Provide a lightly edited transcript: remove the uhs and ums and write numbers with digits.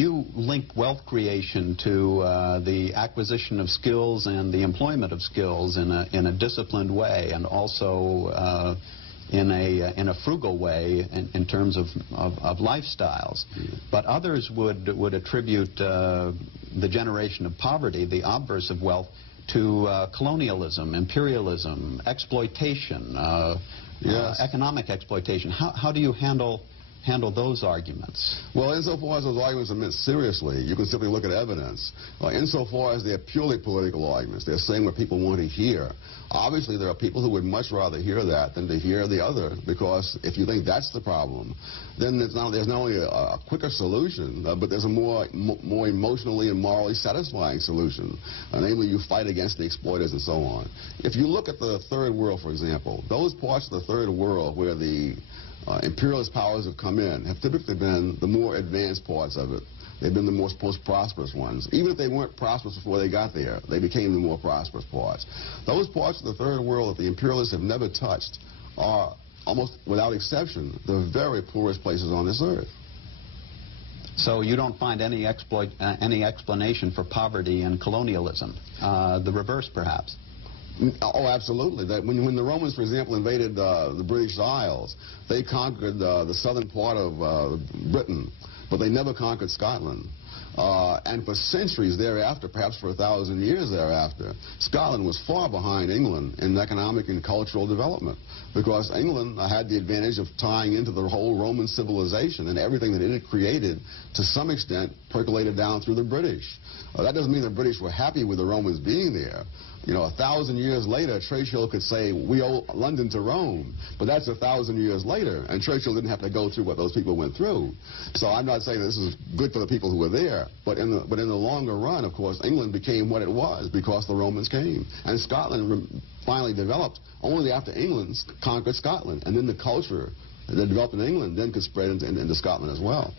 You link wealth creation to the acquisition of skills and the employment of skills in a disciplined way, and also in a frugal way in terms of lifestyles. But others would attribute the generation of poverty, the obverse of wealth, to colonialism, imperialism, exploitation, economic exploitation. How do you handle those arguments? Well, insofar as those arguments are meant seriously, you can simply look at evidence. Insofar as they're purely political arguments, they're saying what people want to hear. Obviously, there are people who would much rather hear that than to hear the other, because if you think that's the problem, then there's not only a quicker solution, but there's a more emotionally and morally satisfying solution. Namely, you fight against the exploiters and so on. If you look at the Third World, for example, those parts of the Third World where the imperialist powers have come in have typically been the more advanced parts of it. They've been the most prosperous ones. Even if they weren't prosperous before they got there, they became the more prosperous parts. Those parts of the Third World that the imperialists have never touched are, almost without exception, the very poorest places on this earth. So you don't find any explanation for poverty and colonialism? The reverse, perhaps? Oh, absolutely. When the Romans, for example, invaded the British Isles, they conquered the southern part of Britain, but they never conquered Scotland. And for centuries thereafter, perhaps for 1,000 years thereafter, Scotland was far behind England in economic and cultural development, because England had the advantage of tying into the whole Roman civilization, and everything that it had created, to some extent, percolated down through the British. That doesn't mean the British were happy with the Romans being there. You know, 1,000 years later, Churchill could say, we owe London to Rome. But that's 1,000 years later, and Churchill didn't have to go through what those people went through. So I'm not saying this is good for the people who were there, but in the longer run, of course, England became what it was because the Romans came. And Scotland finally developed only after England conquered Scotland. And then the culture that developed in England then could spread into Scotland as well.